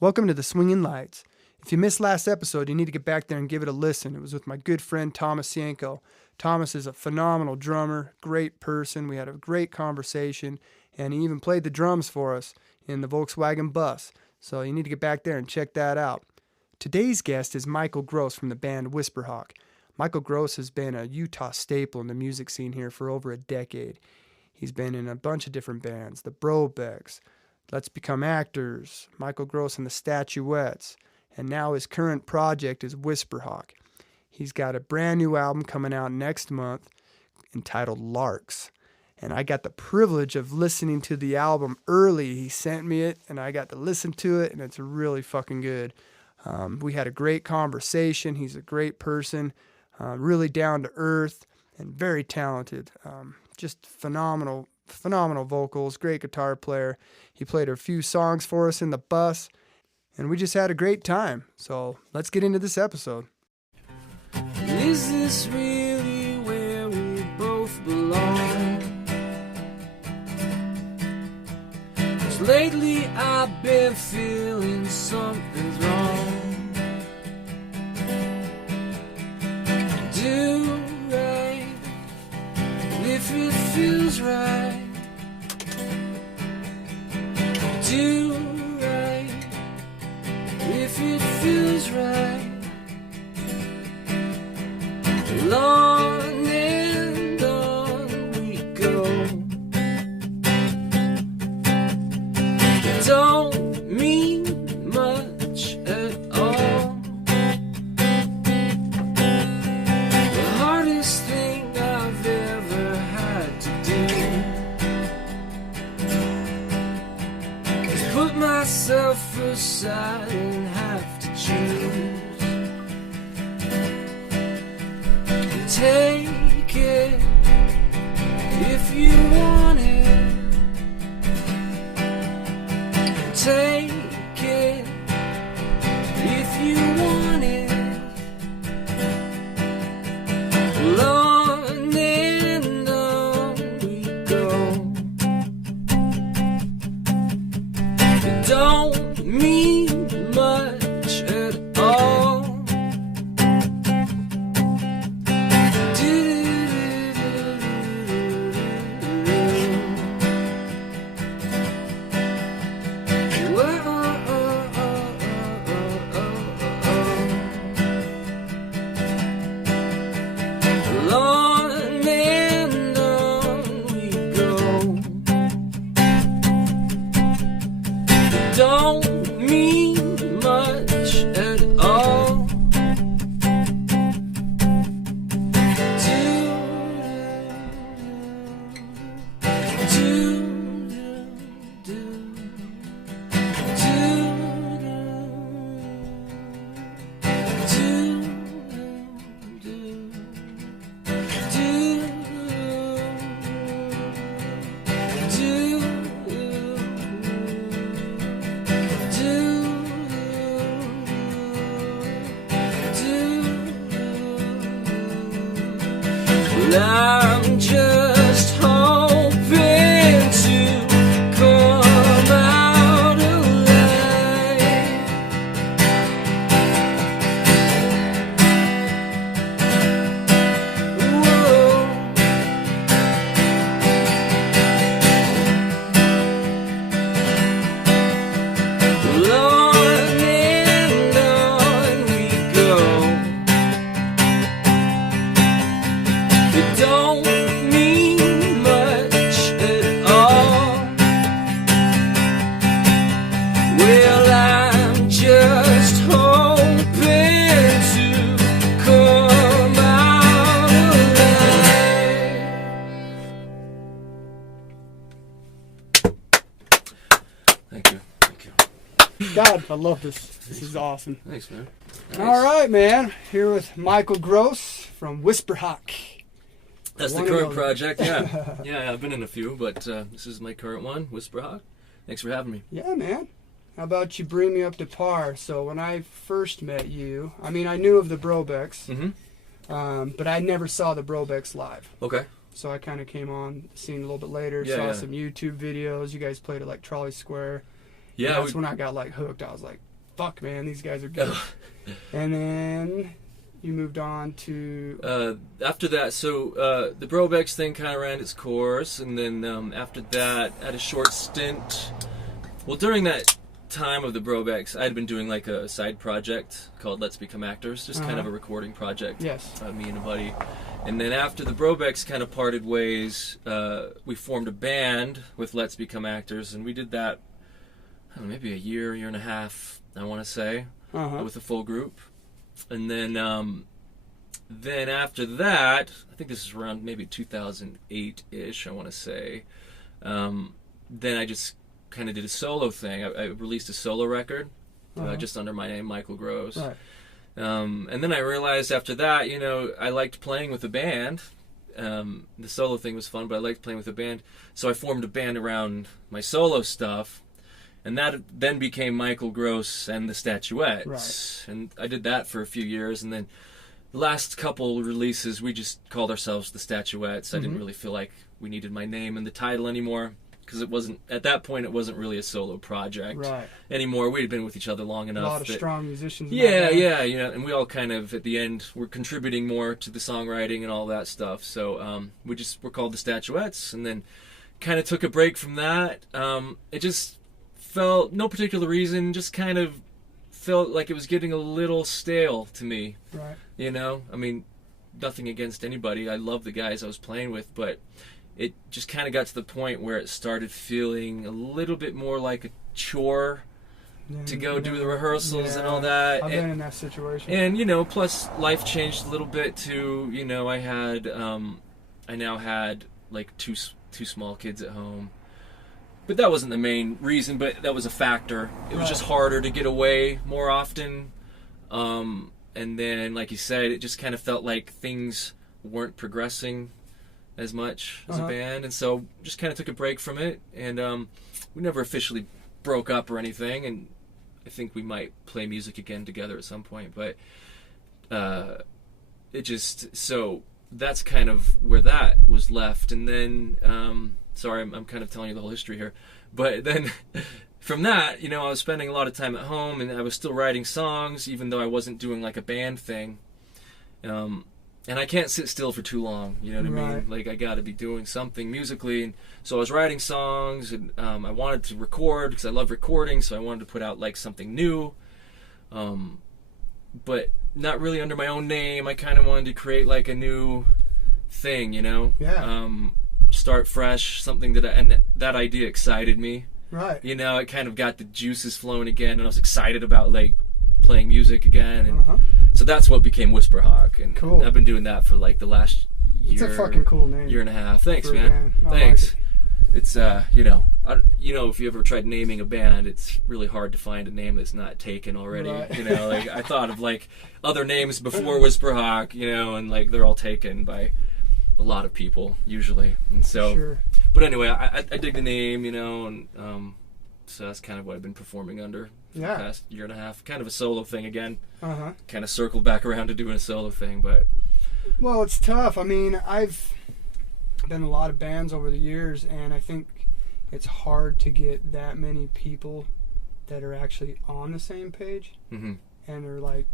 Welcome to the Swinging Lights. If you missed last episode, you need to get back there and give it a listen. It was with my good friend Thomas Yanko. Thomas is a phenomenal drummer, great person. We had a great conversation, and he even played the drums for us in the Volkswagen bus. So you need to get back there and check that out. Today's guest is Michael Gross from the band Whisperhawk. Michael Gross has been a Utah staple in the music scene here for over a decade. He's been in a bunch of different bands, the Brobecks, Let's Become Actors, Michael Gross and the Statuettes, and now his current project is Whisperhawk. He's got a brand new album coming out next month entitled Larks. And I got the privilege of listening to the album early. He sent me it, and I got to listen to it, and it's really fucking good. We had a great conversation. He's a great person, really down to earth, and very talented. Just phenomenal vocals, great guitar player. He played a few songs for us in the bus, and we just had a great time. So let's get into this episode. Is this really where we both belong? 'Cause lately I've been feeling something's wrong. Do right if it feels right. Do right if it feels right. On and on we go. It don't mean much at all. The hardest thing I've ever had to do is put myself aside and have to choose. Take it if you want it. Take it if you want it. On and on we go. It don't mean much at all. Don't mean much at all. I'm just hoping to come out alive. Whoa. On and on we go. It don't mean much at all. Well, I'm just hoping to come out alive. Thank you. God, I love this. This is awesome. Thanks, man. Nice. All right, man. Here with Michael Gross from Whisperhawk. That's the current project, yeah. Yeah, I've been in a few, but this is my current one, Whisperhawk. Thanks for having me. Yeah, man. How about you bring me up to par? So when I first met you, I mean, I knew of the Brobecks, but I never saw the Brobecks live. Okay. So I kind of came on the scene a little bit later, saw some YouTube videos. You guys played at like Trolley Square. Yeah. That's when I got like hooked. I was like, fuck, man, these guys are good. And then you moved on to... after that, so the Brobecks thing kind of ran its course, and then after that, I had a short stint. Well, during that time of the Brobecks, I'd been doing like a side project called Let's Become Actors, just kind of a recording project. Yes. Me and a buddy. And then after the Brobecks kind of parted ways, we formed a band with Let's Become Actors, and we did that maybe a year and a half, I want to say, with a full group. And then after that, I think this is around maybe 2008-ish, I want to say, then I just kind of did a solo thing. I released a solo record just under my name, Michael Gross. Right. And then I realized after that, I liked playing with a band. The solo thing was fun, but I liked playing with a band. So I formed a band around my solo stuff. And that then became Michael Gross and the Statuettes. Right. And I did that for a few years. And then the last couple releases, we just called ourselves the Statuettes. I didn't really feel like we needed my name in the title anymore. Because it wasn't, at that point, it wasn't really a solo project anymore. We had been with each other long enough. A lot of strong musicians. Yeah, and we all kind of, at the end, were contributing more to the songwriting and all that stuff. So we're called the Statuettes, and then kind of took a break from that. It just felt, no particular reason, just kind of felt like it was getting a little stale to me. Right. I mean, nothing against anybody. I love the guys I was playing with, but it just kind of got to the point where it started feeling a little bit more like a chore to go do the rehearsals and all that. I've been in that situation. And, plus life changed a little bit too. I now had like two small kids at home. But that wasn't the main reason, but that was a factor. It was just harder to get away more often. And then, like you said, it just kind of felt like things weren't progressing as much as a band, and so just kind of took a break from it, and we never officially broke up or anything, and I think we might play music again together at some point, but so that's kind of where that was left. And then sorry, I'm kind of telling you the whole history here, but then from that, I was spending a lot of time at home, and I was still writing songs even though I wasn't doing like a band thing. And I can't sit still for too long, you know what I mean? Like, I got to be doing something musically. And so I was writing songs, and I wanted to record because I love recording, so I wanted to put out, like, something new. But not really under my own name. I kind of wanted to create, like, a new thing, Yeah. Start fresh, something and that idea excited me. Right. It kind of got the juices flowing again, and I was excited about, like, playing music again. And so that's what became Whisperhawk, and cool. I've been doing that for like the last year. It's a fucking cool name. Year and a half. Thanks, man. Thanks. Like it's if you ever tried naming a band, it's really hard to find a name that's not taken already. Right. Like I thought of like other names before Whisperhawk, and like they're all taken by a lot of people usually. And so, but anyway, I dig the name, and so that's kind of what I've been performing under. For the past year and a half, kind of a solo thing again. Kind of circled back around to doing a solo thing, but well, it's tough. I mean, I've been in a lot of bands over the years, and I think it's hard to get that many people that are actually on the same page and are like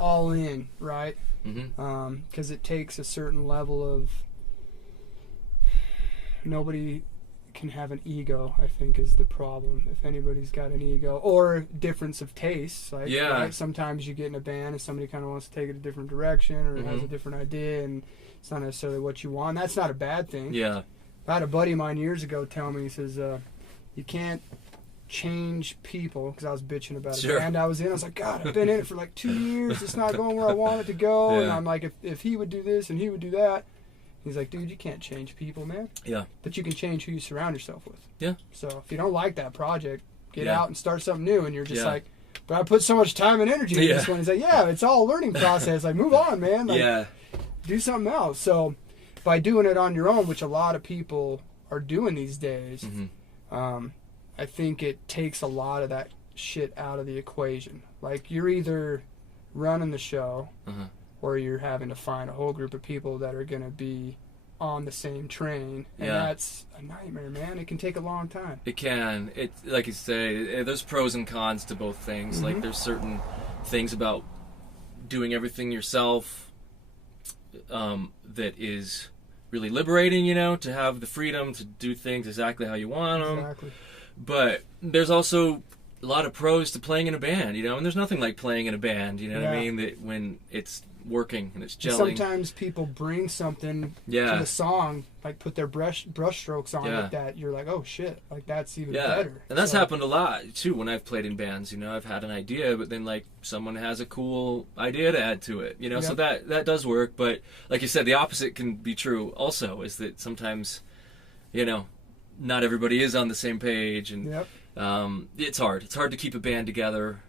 all in, right? Because it takes a certain level of nobody can have an ego, I think, is the problem. If anybody's got an ego or difference of tastes, like right? Sometimes you get in a band and somebody kind of wants to take it a different direction or has a different idea, and it's not necessarily what you want. That's not a bad thing. I had a buddy of mine years ago tell me, he says, you can't change people, because I was bitching about a band I was in. I was like, God, I've been in it for like 2 years. It's not going where I want it to go. And I'm like, if he would do this and he would do that. He's like, dude, you can't change people, man. But you can change who you surround yourself with. So if you don't like that project, get out and start something new. And you're just like, but I put so much time and energy in this one. He's like, it's all a learning process. Like, move on, man. Like, do something else. So by doing it on your own, which a lot of people are doing these days, I think it takes a lot of that shit out of the equation. Like, you're either running the show or you're having to find a whole group of people that are going to be on the same train, and that's a nightmare, man. It can take a long time. It can. It, like you say, there's pros and cons to both things. Mm-hmm. Like, there's certain things about doing everything yourself that is really liberating, you know, to have the freedom to do things exactly how you want them. Exactly. But there's also a lot of pros to playing in a band, you know, and there's nothing like playing in a band, you know what I mean, that when it's working and it's gelling. Sometimes people bring something to the song, like put their brush strokes on it that you're like, oh shit, like that's even better. And that's happened a lot too when I've played in bands, you know. I've had an idea, but then like someone has a cool idea to add to it, you know. So that does work. But like you said, the opposite can be true also, is that sometimes, you know, not everybody is on the same page, and it's hard to keep a band together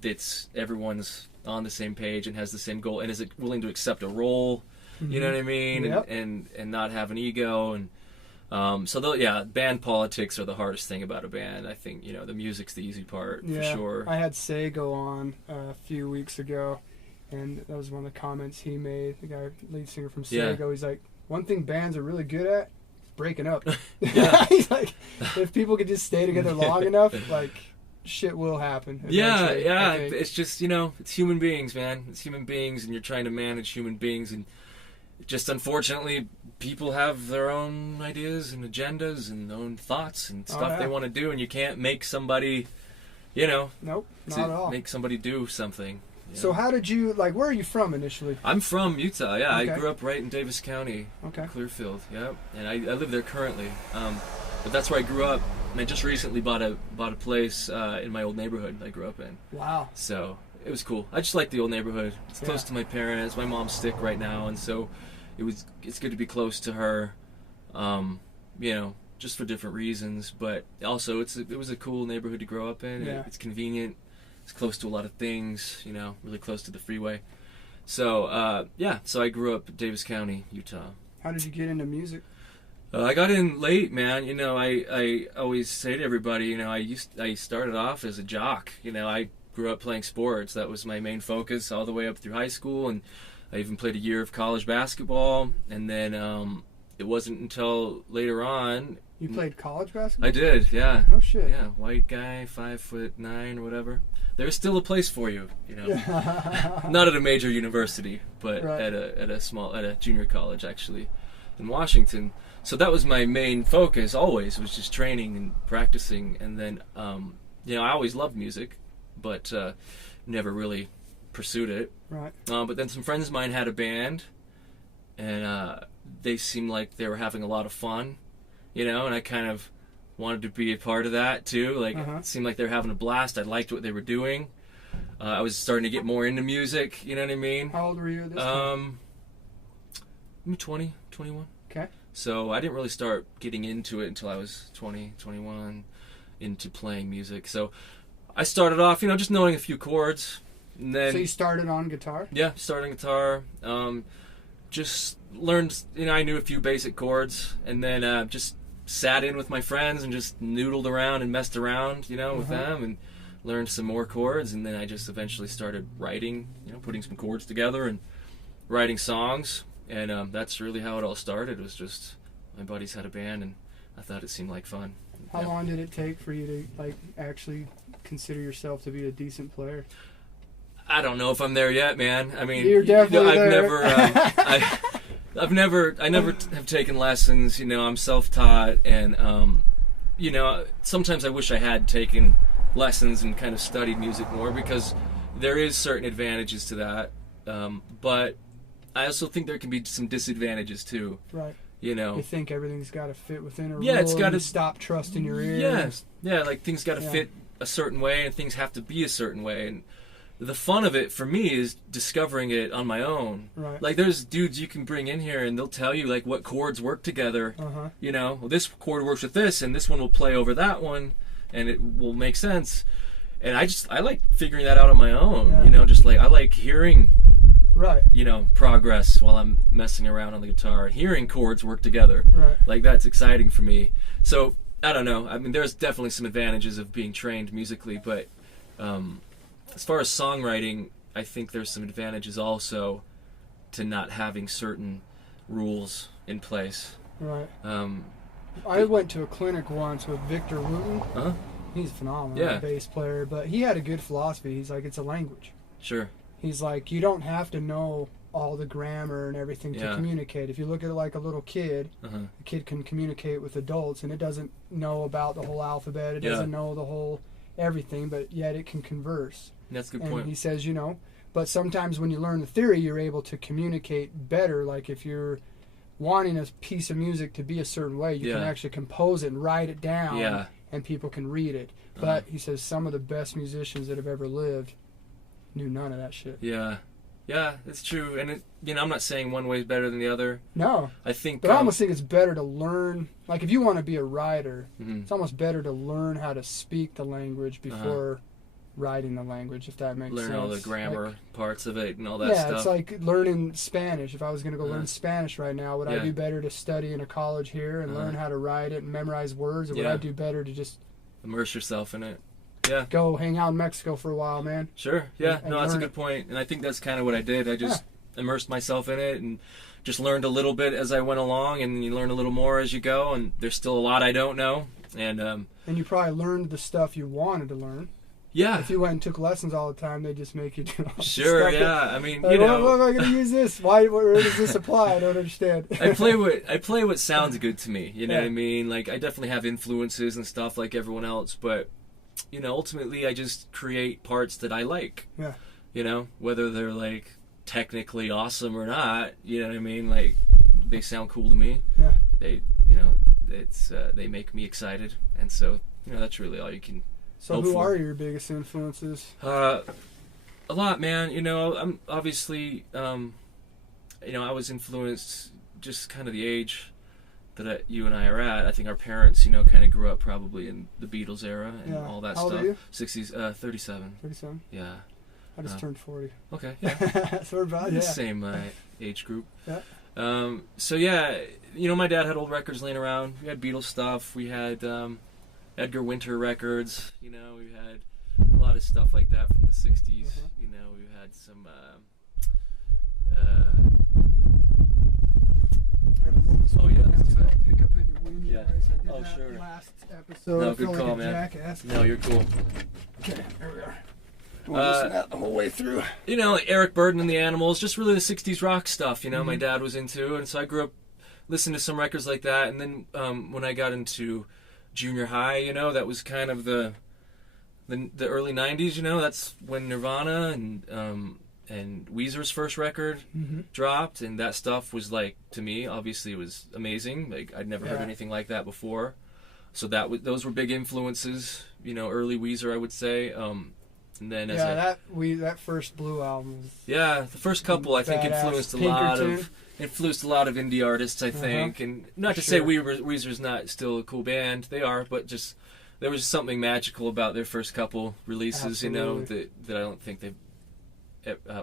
that's everyone's on the same page and has the same goal and is willing to accept a role, you know what I mean, and not have an ego. And so band politics are the hardest thing about a band. I think, you know, the music's the easy part for sure. I had Sago on a few weeks ago, and that was one of the comments he made, the guy, lead singer from Sago. He's like, one thing bands are really good at, breaking up. He's like, if people could just stay together long enough, like, shit will happen. It's just, you know, it's human beings, man. It's human beings, and you're trying to manage human beings, and just unfortunately people have their own ideas and agendas and own thoughts and stuff they want to do, and you can't make somebody, you know, not at all, make somebody do something. So how did you, like, where are you from initially? I'm from Utah, I grew up right in Davis County, Clearfield, and I live there currently, but that's where I grew up. And I just recently bought a place in my old neighborhood I grew up in. Wow. So it was cool. I just like the old neighborhood. It's close to my parents. My mom's sick right now, and so it's good to be close to her, you know, just for different reasons. But also it was a cool neighborhood to grow up in. It's convenient. It's close to a lot of things, you know, really close to the freeway. So, so I grew up in Davis County, Utah. How did you get into music? I got in late, man. You know, I always say to everybody, you know, I started off as a jock. You know, I grew up playing sports. That was my main focus all the way up through high school, and I even played a year of college basketball. And then it wasn't until later on. You played college basketball? I did, yeah. No shit. Yeah, white guy, 5'9" or whatever. There's still a place for you, you know. Not at a major university, but at a junior college actually in Washington. So that was my main focus always, was just training and practicing. And then, you know, I always loved music, but never really pursued it. Right. But then some friends of mine had a band, and they seemed like they were having a lot of fun, you know, and I kind of wanted to be a part of that too. Like, it seemed like they were having a blast. I liked what they were doing. I was starting to get more into music, you know what I mean? How old were you at this time? I'm 20, 21. Okay. So I didn't really start getting into it until I was 20, 21, into playing music. So I started off, you know, just knowing a few chords. And then, so you started on guitar? Yeah, started on guitar. Just learned, you know, I knew a few basic chords. And then just sat in with my friends and just noodled around and messed around, you know, with them, and learned some more chords. And then I just eventually started writing, you know, putting some chords together and writing songs. And that's really how it all started. It was just my buddies had a band, and I thought it seemed like fun. How long did it take for you to, like, actually consider yourself to be a decent player? I don't know if I'm there yet, man. I mean, you're definitely I've never have taken lessons. You know, I'm self-taught, and you know, sometimes I wish I had taken lessons and kind of studied music more, because there is certain advantages to that, but I also think there can be some disadvantages too. Right. You know, you think everything's got to fit within a rule. It's got to stop trusting your ears. Yeah, like things got to fit a certain way, and things have to be a certain way. And the fun of it for me is discovering it on my own. Right. Like, there's dudes you can bring in here, and they'll tell you like what chords work together. You know, well, this chord works with this, and this one will play over that one, and it will make sense. And I like figuring that out on my own. Yeah. You know, just like I like hearing. Right. You know, progress while I'm messing around on the guitar, hearing chords work together. Right. Like, that's exciting for me. So, I don't know. I mean, there's definitely some advantages of being trained musically, but as far as songwriting, I think there's some advantages also to not having certain rules in place. Right. Um, I went to a clinic once with Victor Wooten. uh-huh. He's phenomenal, Yeah. bass player, but he had a good philosophy. He's like, it's a language. Sure. He's like, you don't have to know all the grammar and everything to Yeah. communicate. If you look at it like a little kid, Uh-huh. a kid can communicate with adults, and it doesn't know about the whole alphabet. It Yeah. doesn't know the whole everything, but yet it can converse. That's a good And point. he says, but sometimes when you learn the theory, you're able to communicate better. Like if you're wanting a piece of music to be a certain way, you can Yeah. actually compose it and write it down, Yeah. and people can read it. But he says some of the best musicians that have ever lived knew none of that shit. Yeah. Yeah, it's true. And, I'm not saying one way is better than the other. No. I think... But I almost think it's better to learn, like if you want to be a writer, Mhm. it's almost better to learn how to speak the language before writing the language, if that makes sense. Learn all the grammar Like, parts of it and all that yeah, stuff. it's like learning Spanish. If I was going to go Uh-huh. learn Spanish right now, would I Yeah. do better to study in a college here and learn how to write it and memorize words, or would Yeah. I do better to just Immerse yourself in it. Yeah. go hang out in Mexico for a while, man? Sure. Yeah. And No, that's a learn good it. point. And I think that's kind of what I did. I just immersed myself in it and just learned a little bit as I went along, and you learn a little more as you go, and there's still a lot I don't know. And And you probably learned the stuff you wanted to learn. yeah. If you went and took lessons all the time, they just make you do all the Sure, stuff yeah. that- I mean, Like, what am I going to use this? Where does this apply? I don't understand. I play what sounds good to me. You know Yeah. what I mean? Like, I definitely have influences and stuff like everyone else, but ultimately I just create parts that I like. Yeah. Whether they're like technically awesome or not, you know what I mean? Like, they sound cool to me. Yeah. They, they make me excited, and so that's really all you can. So hope who for. are your biggest influences? A lot, man. I'm obviously, I was influenced just kind of the age that you and I are at. I think our parents, kind of grew up probably in the Beatles era and Yeah. all that How old stuff. are you? 60s, 37. 37? Yeah. I just turned 40. Okay. Yeah. So we're about, The yeah. same age group. Yeah. So yeah, my dad had old records laying around. We had Beatles stuff. We had Edgar Winter records. We had a lot of stuff like that from the 60s. We had some oh yeah, let's do that. Pick up any wind Yeah. noise. I did Oh, that sure. last episode. No, I feel good like call, a man. jackass. No, you're cool. Okay, there we are. We'll listen to that the whole way through. Like Eric Burdon and the Animals, just really the 60s rock stuff, my dad was into. And so I grew up listening to some records like that. And then when I got into junior high, that was kind of the early 90s, that's when Nirvana and Weezer's first record dropped. And that stuff was like, to me, obviously it was amazing. Like, I'd never heard anything like that before. So those were big influences, early Weezer, I would say. And then that first Blue album was the first couple I think badass. influenced a Pinkerton. lot of indie artists, I think. And not to say Sure. Weezer's not still a cool band, they are, but just there was something magical about their first couple releases, Absolutely. that I don't think they've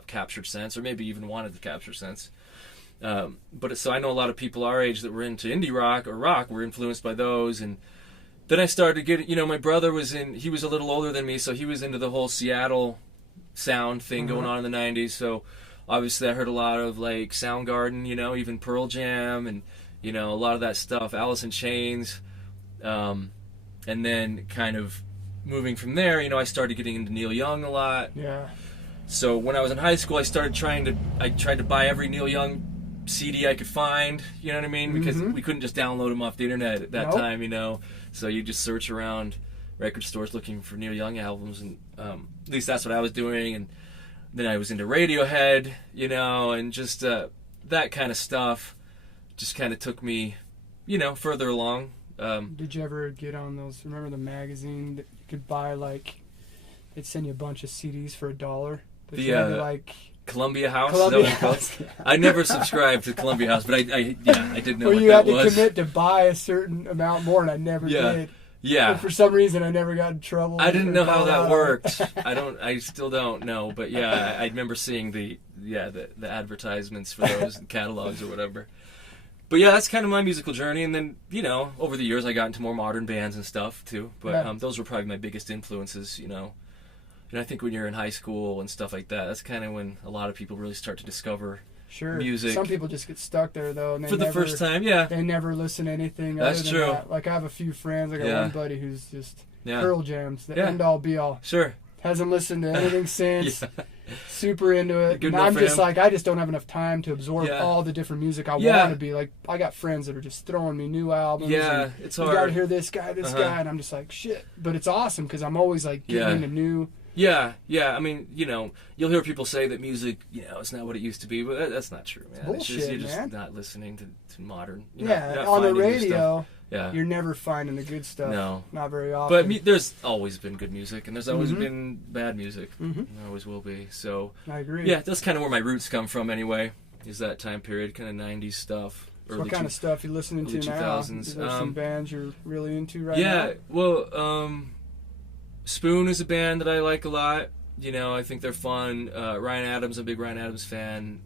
captured since, or maybe even wanted to capture since. But so I know a lot of people our age that were into indie rock or rock were influenced by those. And then I started getting, my brother he was a little older than me, so he was into the whole Seattle sound thing going on in the 90s. So obviously I heard a lot of like Soundgarden, even Pearl Jam and, a lot of that stuff, Alice in Chains. And then kind of moving from there, I started getting into Neil Young a lot. Yeah. So when I was in high school, I tried to buy every Neil Young CD I could find, you know what I mean? Because we couldn't just download them off the internet at that time, So you just search around record stores looking for Neil Young albums, and at least that's what I was doing. And then I was into Radiohead, and just that kind of stuff just kind of took me, further along. Did you ever get on those? Remember the magazine that you could buy, like, they'd send you a bunch of CDs for $1? Like Columbia House? Columbia Is that what it's called? I never subscribed to Columbia House, but I did know where what you that had to was. commit to buy a certain amount more, and I never did. Yeah. And for some reason, I never got in trouble. I didn't know how that Colorado. worked. I still don't know, but yeah, I remember seeing the advertisements for those and catalogs or whatever. But yeah, that's kind of my musical journey, and then over the years I got into more modern bands and stuff too. But those were probably my biggest influences, And I think when you're in high school and stuff like that, that's kind of when a lot of people really start to discover Sure. music. Some people just get stuck there though, and they For the first time, yeah. they never listen to anything That's other than true. that. Like I have a few friends. I got Yeah. one buddy who's just Yeah. Pearl Jams, the Yeah. end all be all. Sure. Hasn't listened to anything since. Yeah. Super into it. Good And enough I'm for just him. like, I just don't have enough time to absorb Yeah. all the different music I Yeah. want to be. Like, I got friends that are just throwing me new albums. Yeah, and it's you hard. gotta hear this guy, Uh-huh. and I'm just like, shit. But it's awesome because I'm always like getting Yeah. into new. Yeah, yeah. I mean, you know, you'll hear people say that music, you know, it's not what it used to be, but that's not true, man. It's just, Bullshit, you're just man. not listening to modern. You're Yeah, not on the finding new stuff. radio, Yeah. you're never finding the good stuff. No. Not very often. But there's always been good music, and there's always Mhm. been bad music. Mhm. There always will be. So, I agree. yeah, that's kind of where my roots come from anyway, is that time period, kind of 90s stuff. So what kind of stuff you listening to early now? 2000s. Is there some bands you're really into right now? Yeah, well, Spoon is a band that I like a lot. You know, I think they're fun. Ryan Adams, I'm a big Ryan Adams fan.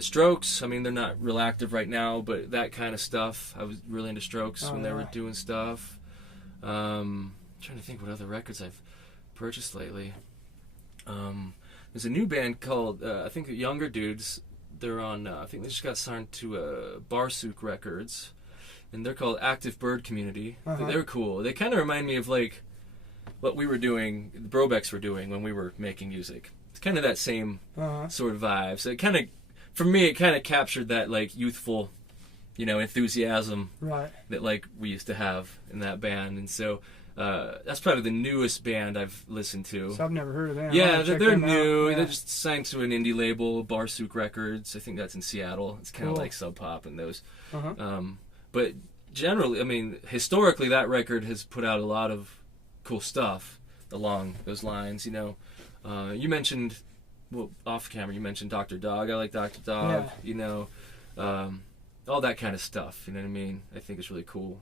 Strokes, I mean, they're not real active right now, but that kind of stuff. I was really into Strokes when they were doing stuff. I'm trying to think what other records I've purchased lately. There's a new band called, I think, Younger Dudes. They're on, I think they just got signed to Barsook Records, and they're called Active Bird Community. Uh-huh. They're cool. They kind of remind me of, like, what we were doing, the Brobecks were doing when we were making music. It's kind of that same sort of vibe. So it kind of, for me, it kind of captured that, like, youthful, you know, enthusiasm Right. that, like, we used to have in that band. And so that's probably the newest band I've listened to. So I've never heard of them. Yeah, I'll check they're them out. new. Yeah. They're just signed to an indie label, Barsook Records. I think that's in Seattle. It's kind of Cool. like Sub Pop and those. Uh-huh. But generally, I mean, historically, that record has put out a lot of cool stuff along those lines. You know, you mentioned, well, off camera, you mentioned Dr. Dog. I like Dr. Dog. Yeah. You know, all that kind of stuff. You know what I mean? I think it's really cool.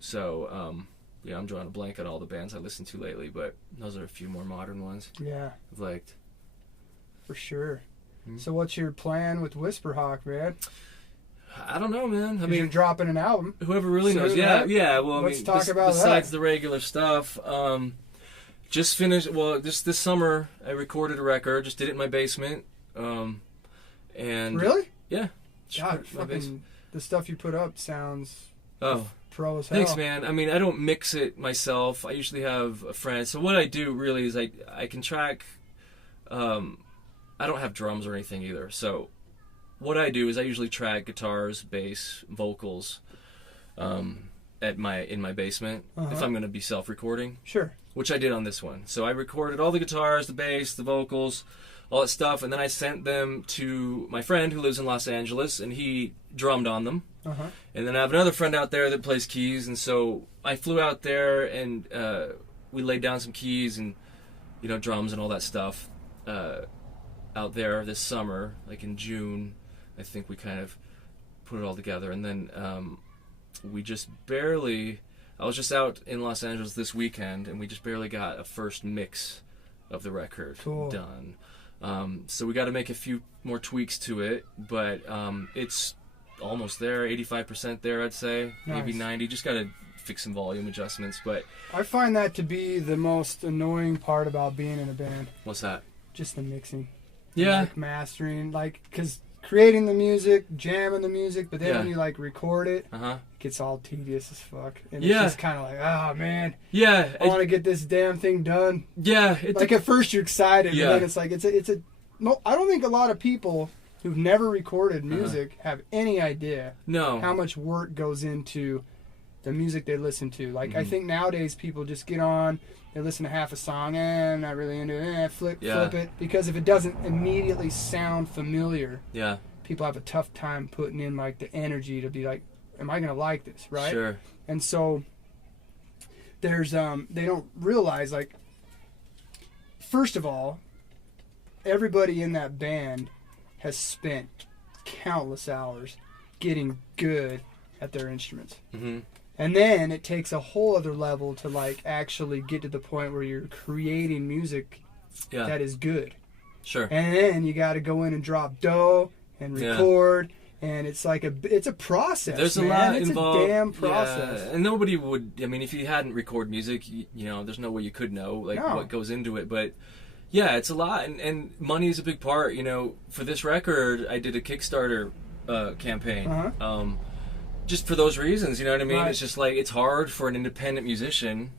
So, yeah, I'm drawing a blank on all the bands I listened to lately, but those are a few more modern ones Yeah, I've liked. for sure. Mm-hmm. So what's your plan with Whisperhawk, man? I don't know, man. I 'Cause mean, you're dropping an album. whoever really So, knows. yeah, Yeah. Well, let's I mean, talk about besides that. the regular stuff, just finished. Well, just this summer, I recorded a record. Just did it in my basement. And Really? Yeah. God, my basement. fucking, the stuff you put up sounds Oh, pro as hell. thanks, man. I mean, I don't mix it myself. I usually have a friend. So what I do really is I can track. I don't have drums or anything either. So what I do is I usually track guitars, bass, vocals, in my basement if I'm going to be self-recording, Sure. which I did on this one. So I recorded all the guitars, the bass, the vocals, all that stuff, and then I sent them to my friend who lives in Los Angeles, and he drummed on them. Uh-huh. And then I have another friend out there that plays keys, and so I flew out there and we laid down some keys and, you know, drums and all that stuff out there this summer, like in June. I think we kind of put it all together, and then we just barely. I was just out in Los Angeles this weekend, and we just barely got a first mix of the record done. So we got to make a few more tweaks to it, but it's almost there, 85% there, I'd say, maybe Nice. 90. Just got to fix some volume adjustments. But I find that to be the most annoying part about being in a band. what's that? Just the mixing. Yeah, Like mastering, like, because creating the music, jamming the music, but then Yeah. when you, like, record it, uh-huh. it gets all tedious as fuck. And Yeah. it's just kind of like, oh, man, Yeah, I want to get this damn thing done. yeah. Like, at first you're excited, Yeah. but then it's like, no, I don't think a lot of people who've never recorded music have any idea no. how much work goes into the music they listen to. Like, I think nowadays people just get on, they listen to half a song, I'm not really into it, flip it. Because if it doesn't immediately sound familiar, Yeah, people have a tough time putting in, like, the energy to be like, am I going to like this, right? sure. And so there's, they don't realize, like, first of all, everybody in that band has spent countless hours getting good at their instruments. Mm-hmm. And then it takes a whole other level to, like, actually get to the point where you're creating music Yeah, that is good. sure. And then you got to go in and drop dough and record, and it's like it's a process. There's a man. lot it's involved. a damn process. Yeah, and nobody would. I mean, if you hadn't recorded music, you know, there's no way you could know like No. what goes into it. But Yeah, it's a lot, and money is a big part. For this record, I did a Kickstarter campaign. Just for those reasons, you know what I mean? Right. It's just like, it's hard for an independent musician,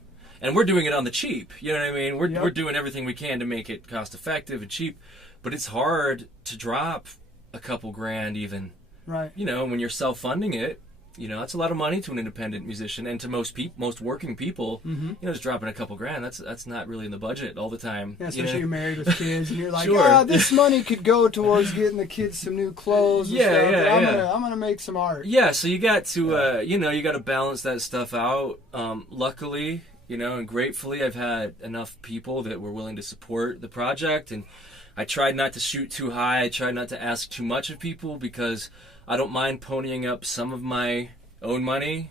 and we're doing it on the cheap, you know what I mean? We're doing everything we can to make it cost effective and cheap, but it's hard to drop a couple grand even. Right. When you're self-funding it, that's a lot of money to an independent musician, and to most working people, just dropping a couple grand, that's not really in the budget all the time. Yeah, especially you're married with kids, and you're like, Sure. this money could go towards getting the kids some new clothes. And stuff, I'm gonna make some art. Yeah, so you got to, you got to balance that stuff out. Luckily, and gratefully, I've had enough people that were willing to support the project, and I tried not to shoot too high. I tried not to ask too much of people, because I don't mind ponying up some of my own money,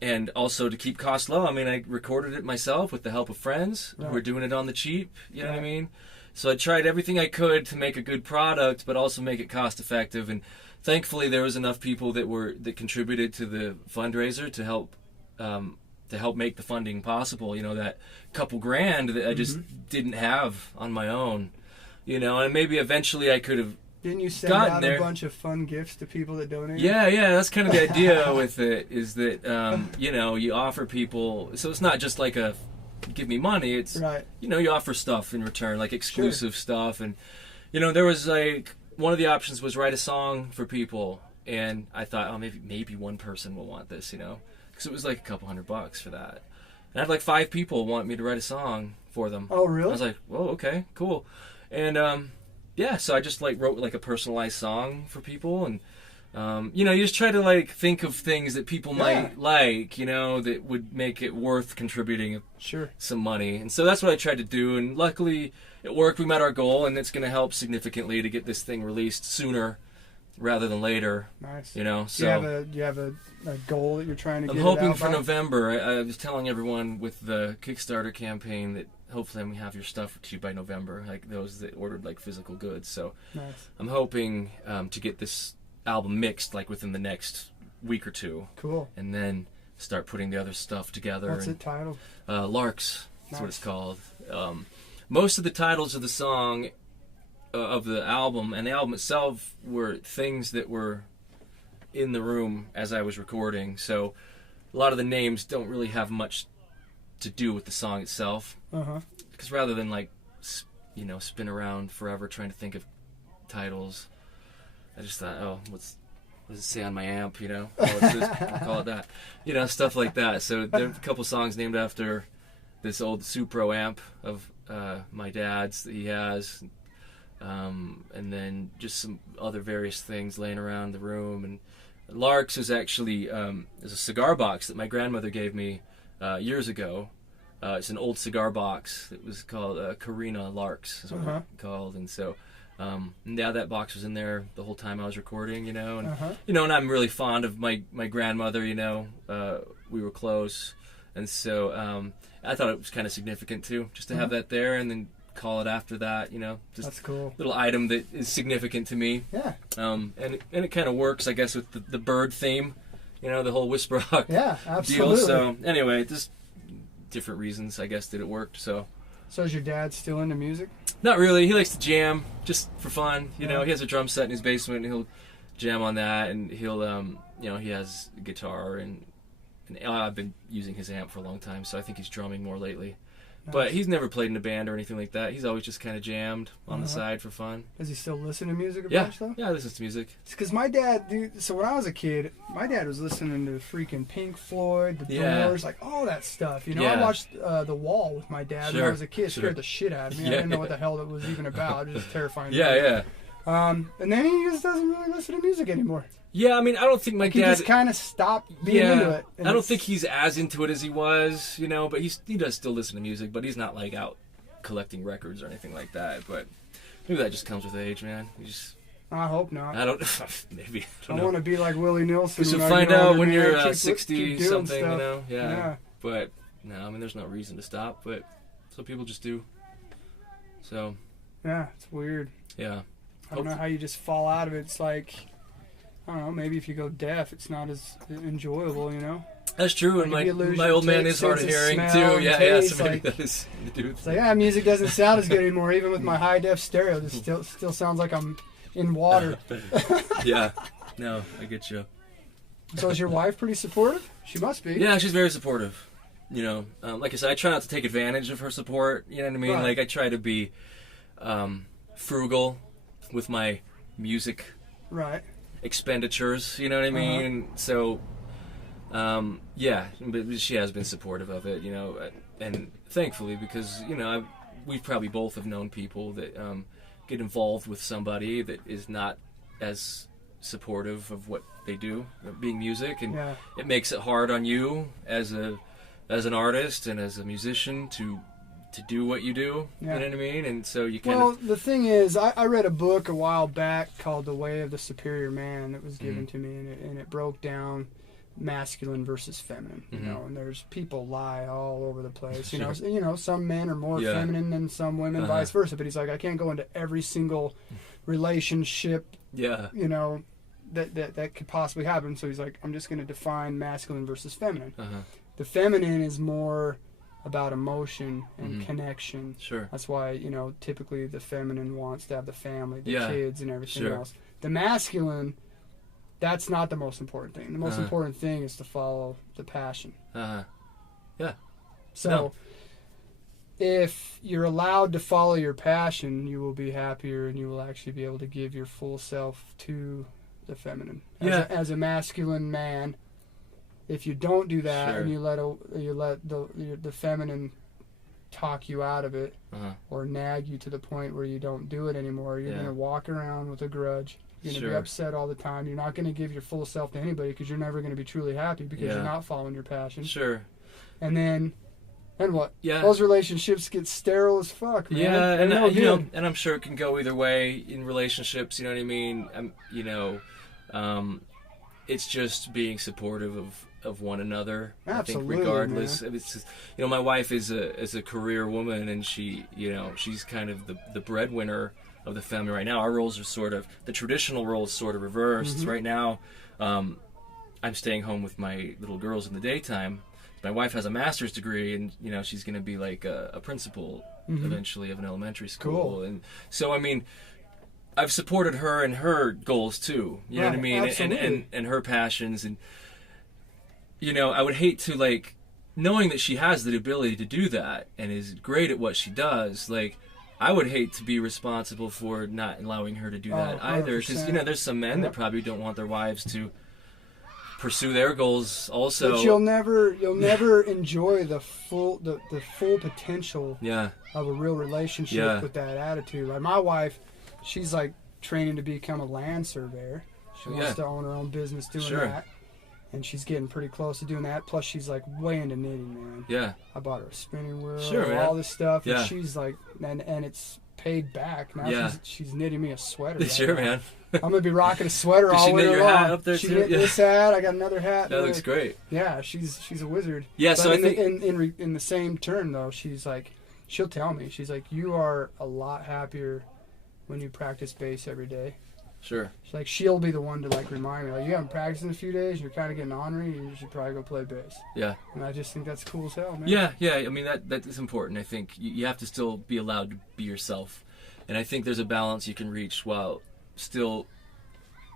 and also to keep costs low. I mean, I recorded it myself with the help of friends who were doing it on the cheap, you know what I mean? So I tried everything I could to make a good product, but also make it cost effective, and thankfully there was enough people that contributed to the fundraiser to help make the funding possible. That couple grand that I just didn't have on my own, and maybe eventually I could have. Didn't you send out a bunch of fun gifts to people that donated? Yeah, that's kind of the idea with it, is that, you offer people, so it's not just like a give me money, it's, right. You offer stuff in return, like exclusive stuff, and, there was like, one of the options was write a song for people, and I thought, oh, maybe one person will want this, because it was like a couple $100 for that. And I had like 5 people want me to write a song for them. Oh, really? I was like, well, okay, cool. And, yeah, so I just like wrote like a personalized song for people, and you just try to like think of things that people might like, that would make it worth contributing some money. And so that's what I tried to do, and luckily it worked. We met our goal, and it's going to help significantly to get this thing released sooner rather than later. Nice. So do you have a goal that you're trying to get? I'm hoping out for by? November. I was telling everyone with the Kickstarter campaign that hopefully I'm going to have your stuff to you by November, like those that ordered like physical goods. So nice. I'm hoping to get this album mixed like within the next week or two. Cool. And then start putting the other stuff together. What's it titled? Larks. That's Nice. what it's called. Most of the titles of the song, of the album, and the album itself, were things that were in the room as I was recording. So a lot of the names don't really have much to do with the song itself, because rather than like spin around forever trying to think of titles, I just thought, oh, what does it say on my amp, oh, it's this, I'll call it that, stuff like that. So there are a couple songs named after this old Supro amp of my dad's that he has, and then just some other various things laying around the room. And Larks is actually is a cigar box that my grandmother gave me years ago. It's an old cigar box. It was called Carina Larks, is what it's called. And so, yeah, that box was in there the whole time I was recording, and and I'm really fond of my grandmother. We were close, and so I thought it was kind of significant too, just to have that there, and then call it after that. Just that's cool. Little item that is significant to me. Yeah. And it kind of works, I guess, with the bird theme. The whole Whisperhawk absolutely. deal. So anyway, just different reasons, I guess, that it worked. So is your dad still into music? Not really. He likes to jam just for fun. He has a drum set in his basement, and he'll jam on that, and he'll he has a guitar, and I've been using his amp for a long time, so I think he's drumming more lately. Nice. But he's never played in a band or anything like that. He's always just kind of jammed on the side for fun. Does he still listen to music a bunch, though? Yeah, he listens to music. It's because my dad, dude, so when I was a kid, my dad was listening to freaking Pink Floyd, The Doors, like all that stuff. I watched The Wall with my dad when I was a kid. It scared the shit out of me. I didn't know what the hell it was even about. It was terrifying. Yeah. And then he just doesn't really listen to music anymore. Yeah, I mean, I don't think my dad... He just kind of stopped being into it. I don't think he's as into it as he was, but he does still listen to music, but he's not, like, out collecting records or anything like that. But maybe that just comes with age, man. I hope not. I don't... Maybe. I want to be like Willie Nelson. Because you'll find out when you're 60-something, Yeah. But, no, I mean, there's no reason to stop, but some people just do. So... Yeah, it's weird. Yeah. I don't know how you just fall out of it. It's like... I don't know, maybe if you go deaf, it's not as enjoyable, That's true, and my old man is hard of hearing too. Yeah, so maybe that is to do with it's like, yeah, music doesn't sound as good anymore, even with my high def stereo. It still sounds like I'm in water. Yeah, no, I get you. So is your wife pretty supportive? She must be. Yeah, she's very supportive. You know, like I said, I try not to take advantage of her support. You know what I mean? Right. Like I try to be frugal with my music Right. expenditures. You know what I mean? So. Yeah, but she has been supportive of it, you know, and thankfully, because, you know, we probably both have known people that get involved with somebody that is not as supportive of what they do, being music, and it makes it hard on you as an artist and as a musician to do what you do. You know what I mean? And so you kind of... Well, the thing is, I read a book a while back called The Way of the Superior Man that was given to me, and it broke down masculine versus feminine, you know, and there's people lie all over the place, you know, some men are more feminine than some women, vice versa, but he's like, I can't go into every single relationship, you know, that could possibly happen, so he's like, I'm just going to define masculine versus feminine. The feminine is more about emotion and connection. That's why, you know, typically the feminine wants to have the family, the kids, and everything else. The masculine, that's not the most important thing. The most important thing is to follow the passion. Yeah. So, if you're allowed to follow your passion, you will be happier, and you will actually be able to give your full self to the feminine. As a masculine man, if you don't do that and you let the feminine talk you out of it or nag you to the point where you don't do it anymore, you're going to walk around with a grudge. You're going to be upset all the time. You're not going to give your full self to anybody because you're never going to be truly happy because you're not following your passion. And then what? Those relationships get sterile as fuck, man. Yeah, and you know, and I'm sure it can go either way in relationships. You know what I mean? You know, it's just being supportive of one another. Absolutely, I think regardless, man. it's just, you know, my wife is a career woman, and she, you know, she's kind of the breadwinner of the family right now. Our roles are sort of, the traditional roles sort of reversed. Right now, I'm staying home with my little girls in the daytime. My wife has a master's degree, and, you know, she's going to be like a principal eventually of an elementary school. And so, I mean, I've supported her and her goals too. You know what I mean? And her passions. And, you know, I would hate to, like, knowing that she has the ability to do that and is great at what she does, like, I would hate to be responsible for not allowing her to do that either. Because, you know, there's some men that probably don't want their wives to pursue their goals also. But you'll never enjoy the full potential of a real relationship with that attitude. Like my wife, she's like training to become a land surveyor. She wants to own her own business doing that. And she's getting pretty close to doing that. Plus, she's like way into knitting, man. Yeah. I bought her a spinning wheel, man. all this stuff. And she's like, and it's paid back. Now she's knitting me a sweater. Right man. I'm going to be rocking a sweater all winter long. She knit your hat up there, too? She knit this hat. I got another hat. That looks great. Yeah, she's a wizard. Yeah, but so I think... in the same turn, though, she's like, she'll tell me, she's like, you are a lot happier when you practice bass every day. Sure. She's like, she'll be the one to like remind me, like, you haven't practiced in a few days, you're kind of getting ornery, you should probably go play bass. Yeah. And I just think that's cool as hell, man. Yeah. I mean, that is important. I think you have to still be allowed to be yourself. And I think there's a balance you can reach while still,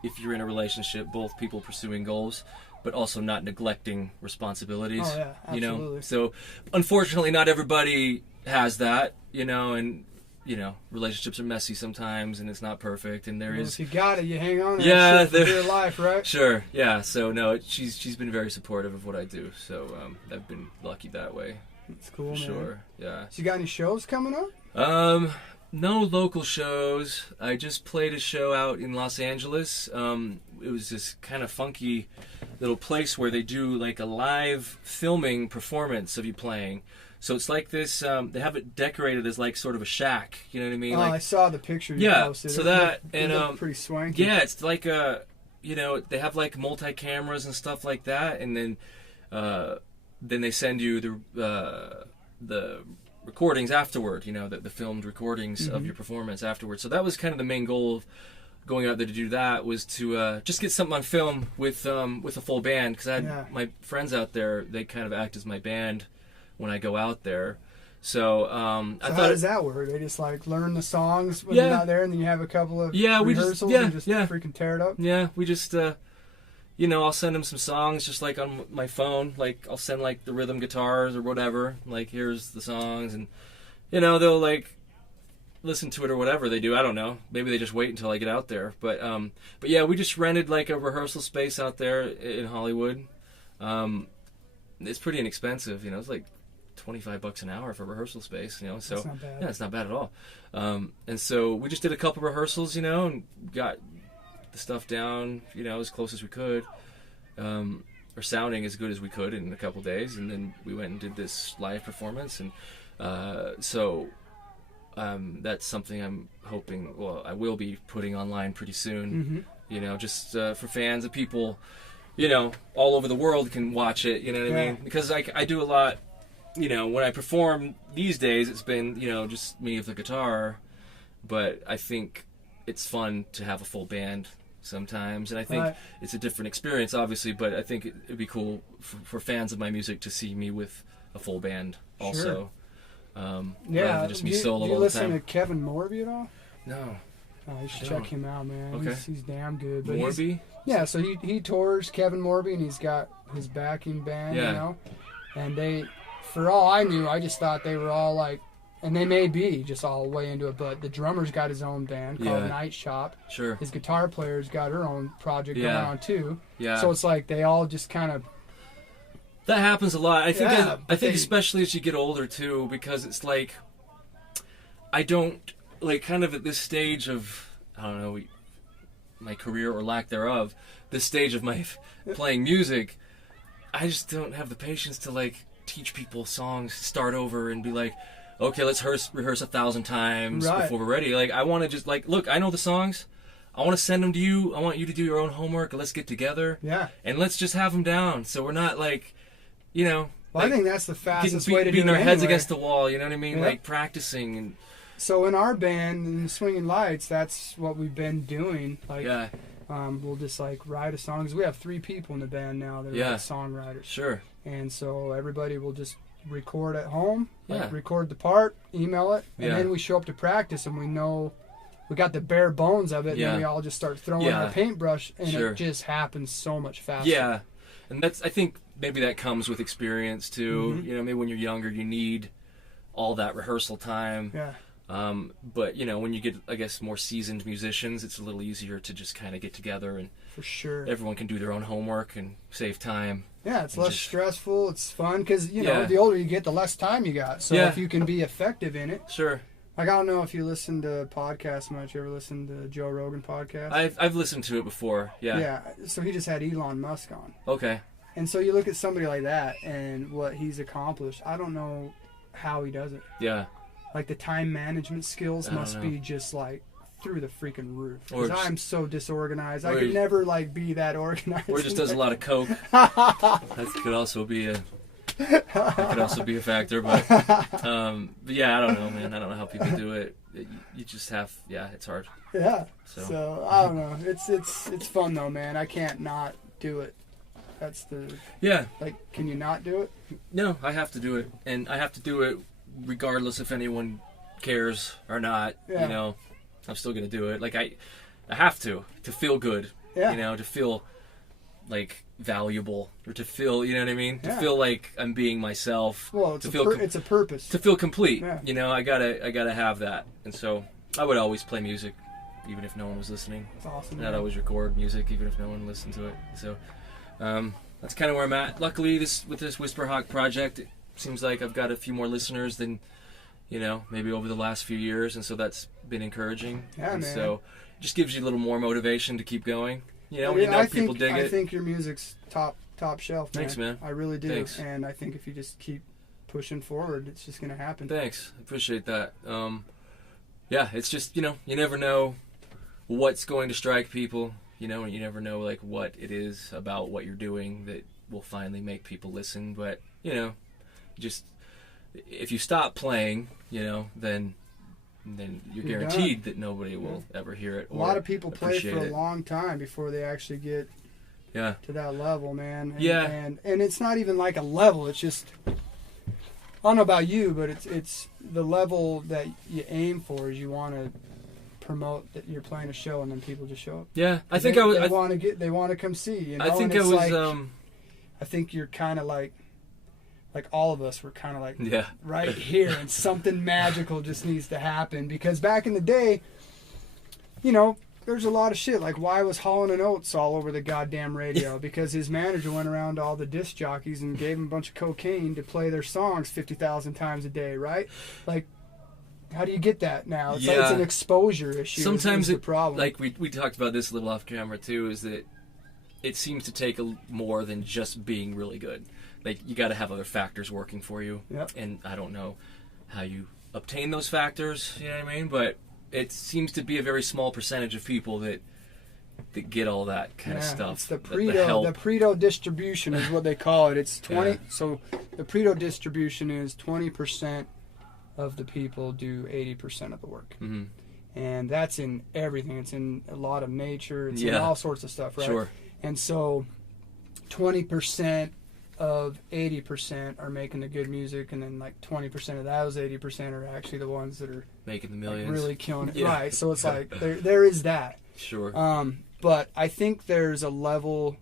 if you're in a relationship, both people pursuing goals, but also not neglecting responsibilities. Oh, yeah, absolutely. You know? So, unfortunately, not everybody has that, you know, and... You know, relationships are messy sometimes, and it's not perfect. And there is. If you got it, you hang on to that shit for dear life, right? Sure, yeah. So no, she's been very supportive of what I do. So I've been lucky that way. That's cool, man. Sure, yeah. So you got any shows coming up? No local shows. I just played a show out in Los Angeles. It was this kind of funky little place where they do like a live filming performance of you playing. So it's like this, they have it decorated as like sort of a shack, you know what I mean? Oh, like, I saw the picture you posted. So that, it looked pretty swanky. Yeah, it's like you know, they have like multi-cameras and stuff like that, and then they send you the recordings afterward, you know, the filmed recordings of your performance afterward. So that was kind of the main goal going out there to do that was to just get something on film with a full band, because I had my friends out there. They kind of act as my band when I go out there. So, I thought, how does that work? They just like learn the songs when you're not there, and then you have a couple of rehearsals and just freaking tear it up? Yeah, we just, I'll send them some songs just like on my phone. Like, I'll send like the rhythm guitars or whatever. Like, here's the songs, and, they'll like listen to it or whatever they do. I don't know. Maybe they just wait until I get out there. But yeah, we just rented like a rehearsal space out there in Hollywood. It's pretty inexpensive, it's like $25 an hour for rehearsal space, so that's not bad. Yeah, it's not bad at all. And so we just did a couple rehearsals, and got the stuff down, as close as we could, or sounding as good as we could in a couple days, and then we went and did this live performance, and so that's something I'm hoping. Well, I will be putting online pretty soon. Just for fans of people, all over the world can watch it. You know what I mean? Because I do a lot. When I perform these days, it's been, just me with the guitar, but I think it's fun to have a full band sometimes, and I think it's a different experience, obviously, but I think it'd be cool for fans of my music to see me with a full band also. Rather than just me solo all the time. Do you listen to Kevin Morby at all? No. Oh, you should check him out, man. Okay. He's damn good. But Morby? Yeah, so he tours Kevin Morby, and he's got his backing band, and they... For all I knew, I just thought they were all like, and they may be just all way into it, but the drummer's got his own band called Night Shop. Sure. His guitar player's got her own project going on too. Yeah. So it's like they all just kind of... That happens a lot. I think especially as you get older too, because it's like, I don't, like, kind of at this stage of, I don't know, my career or lack thereof, this stage of my playing music, I just don't have the patience to like teach people songs, start over and be like, okay, let's rehearse 1,000 times before we're ready. Like, I want to just like, look, I know the songs. I want to send them to you. I want you to do your own homework. Let's get together. Yeah. And let's just have them down. So we're not like, Well, like, I think that's the fastest way to do it. Beating our heads against the wall, you know what I mean? Like practicing. And so in our band, in Swinging Lights, that's what we've been doing. Like, we'll just like write a song. 'Cause we have 3 people in the band now that are like songwriters. Sure. And so everybody will just record at home, record the part, email it, and then we show up to practice and we know we got the bare bones of it, and then we all just start throwing our paintbrush, and it just happens so much faster. Yeah, and I think maybe that comes with experience too. Maybe when you're younger, you need all that rehearsal time. Yeah. But when you get, I guess, more seasoned musicians, it's a little easier to just kind of get together and for sure everyone can do their own homework and save time. Yeah, it's less stressful. It's fun because the older you get, the less time you got. So if you can be effective in it, Like, I don't know if you listen to podcasts much. You ever listen to Joe Rogan podcast? I've listened to it before. Yeah. Yeah. So he just had Elon Musk on. Okay. And so you look at somebody like that and what he's accomplished. I don't know how he does it. Yeah. Like, the time management skills must be just like through the freaking roof. Because I'm so disorganized. I could never like be that organized. Or just does a lot of coke. That could also be a factor. But yeah, I don't know, man. I don't know how people do it. You just have, it's hard. Yeah. So I don't know. It's fun though, man. I can't not do it. That's the like. Can you not do it? No, I have to do it, and I have to do it regardless if anyone cares or not. Yeah. You know, I'm still gonna do it. Like I have to feel good. Yeah. You know, to feel like valuable, or to feel, you know what I mean? Yeah. To feel like I'm being myself. Well, it's a purpose. To feel complete. Yeah. You know, I gotta have that, and so I would always play music, even if no one was listening. That's awesome. And I'd always record music, even if no one listened to it. So. That's kind of where I'm at. Luckily, with this Whisperhawk project, it seems like I've got a few more listeners than, you know, maybe over the last few years, and so that's been encouraging. Yeah, and man. So it just gives you a little more motivation to keep going. You know, when you know people dig it. I think your music's top shelf, man. Thanks, man. I really do. Thanks. And I think if you just keep pushing forward, it's just going to happen. Thanks. I appreciate that. Yeah, it's just, you know, you never know what's going to strike people. You know, and you never know, like, what it is about what you're doing that will finally make people listen. But, you know, just if you stop playing, you know, then and then you're You're guaranteed that nobody will ever hear it. A lot of people play for a it. long time before they actually get Yeah. to that level, man. And, Yeah. and it's not even like a level. It's just, I don't know about you, but it's the level that you aim for is you want to promote that you're playing a show and then people just show up. Yeah, I think they want to come see. You know? I think and I was. like, I think you're kind of like all of us were kind of like Yeah. right here, and something magical just needs to happen, because back in the day, you know, there's a lot of shit. Like, why was Hall & Oates all over the goddamn radio? Because his manager went around to all the disc jockeys and gave them a bunch of cocaine to play their songs 50,000 times a day, right? Like, how do you get that now? It's like it's an exposure issue. Sometimes is the problem. Like we talked about this a little off camera too, is that it seems to take more than just being really good. Like, you got to have other factors working for you. Yep. And I don't know how you obtain those factors, you know what I mean? But it seems to be a very small percentage of people that get all that kind of stuff. It's the Pareto distribution is what they call it. It's 20. Yeah. So the Pareto distribution is 20% of the people do 80% of the work. Mm-hmm. And that's in everything. It's in a lot of nature. It's in all sorts of stuff, right? Sure. And so 20% of 80% are making the good music, and then like 20% of those 80% are actually the ones that are making the millions, like really killing it. Yeah. Right. So it's like there is that. Sure. But I think there's a level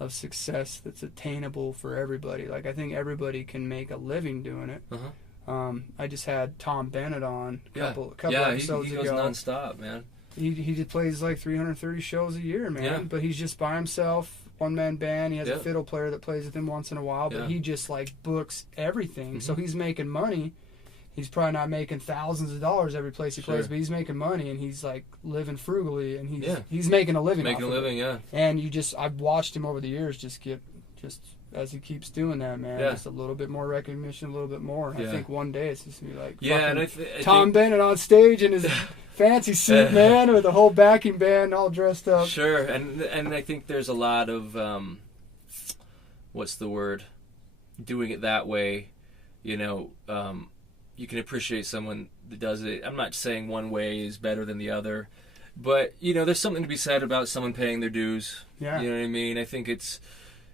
of success that's attainable for everybody. Like, I think everybody can make a living doing it. Uh-huh. I just had Tom Bennett on a couple episodes he ago. goes nonstop, man. He just plays like 330 shows a year, man. Yeah. But he's just by himself, one-man band. He has a fiddle player that plays with him once in a while, but he just like books everything. Mm-hmm. So he's making money. He's probably not making thousands of dollars every place he plays, but he's making money, and he's like living frugally, and he's making a living. Making a living, yeah. And I've watched him over the years just as he keeps doing that, man. Just a little bit more recognition, a little bit more. I think one day it's just gonna be like and I Tom Bennett on stage in his fancy suit, man, with a whole backing band all dressed up. Sure, and I think there's a lot of what's the word? Doing it that way, you know. You can appreciate someone that does it. I'm not saying one way is better than the other, but you know, there's something to be said about someone paying their dues. Yeah. You know what I mean? I think it's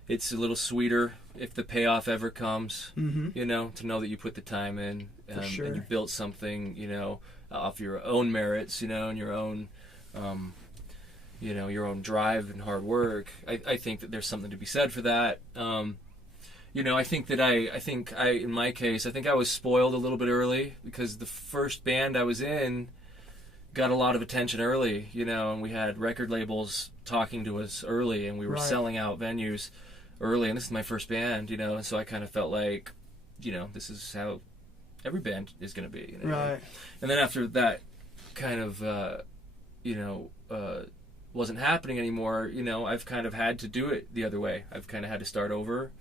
a little sweeter if the payoff ever comes. Mm-hmm. You know, to know that you put the time in, sure. and you built something, you know, off your own merits, you know, and your own, you know, your own drive and hard work. I think that there's something to be said for that. You know, I think in my case, I think I was spoiled a little bit early, because the first band I was in got a lot of attention early, you know, and we had record labels talking to us early, and we were selling out venues early, and this is my first band, you know, and so I kind of felt like, you know, this is how every band is going to be. You know? Right. And then after that kind of, you know, wasn't happening anymore, you know, I've kind of had to do it the other way. I've kind of had to start over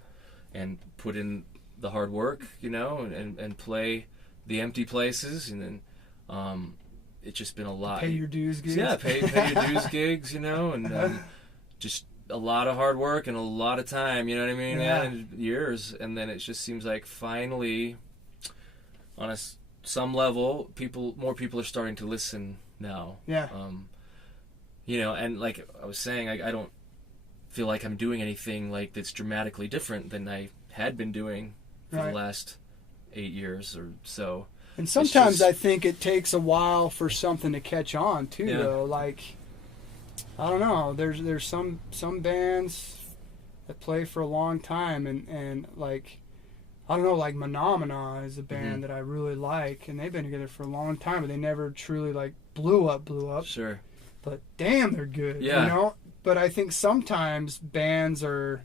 and put in the hard work, you know, and play the empty places, and then it's just been a lot. Pay your dues gigs. Yeah, pay your dues gigs, you know, and just a lot of hard work and a lot of time, you know what I mean? Yeah. And years, and then it just seems like finally, on some level, more people are starting to listen now. Yeah. You know, and like I was saying, I don't feel like I'm doing anything like that's dramatically different than I had been doing for the last 8 years or so. And sometimes I think it takes a while for something to catch on too, though. Like, I don't know, there's some bands that play for a long time, and like, I don't know, like Phenomena is a band that I really like, and they've been together for a long time, but they never truly like blew up. Sure. But damn, they're good. Yeah. You know? But I think sometimes bands are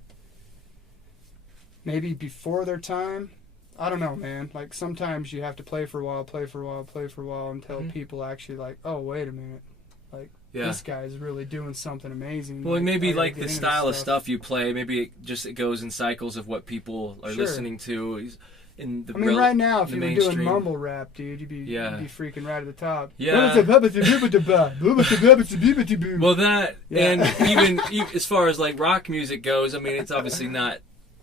maybe before their time. I don't know, man. Like, sometimes you have to play for a while until people actually like, oh, wait a minute. Like, this guy's really doing something amazing. Well, maybe like the style of stuff you play, maybe it goes in cycles of what people are listening to. Right now, if you were doing mumble rap, dude, you'd be freaking right at the top. Yeah. Well, that, and even as far as like rock music goes, I mean, it's obviously not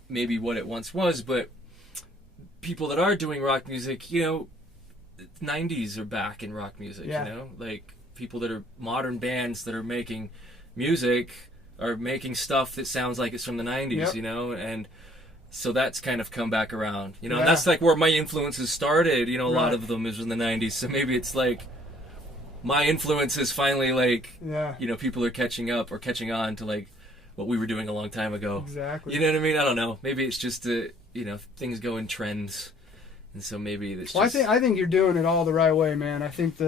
maybe what it once was, but people that are doing rock music, you know, 90s are back in rock music, Yeah. you know? Like, people that are modern bands that are making music are making stuff that sounds like it's from the 90s, Yep. you know? And so that's kind of come back around, you know? And Yeah. that's like where my influences started, you know? A lot Right. of them is in the 90s. So maybe it's like my influence is finally like, Yeah. you know, people are catching up or catching on to like what we were doing a long time ago. Exactly. You know what I mean? I don't know. Maybe it's just you know, things go in trends, and so maybe it's Well, just. I think you're doing it all the right way, man. I think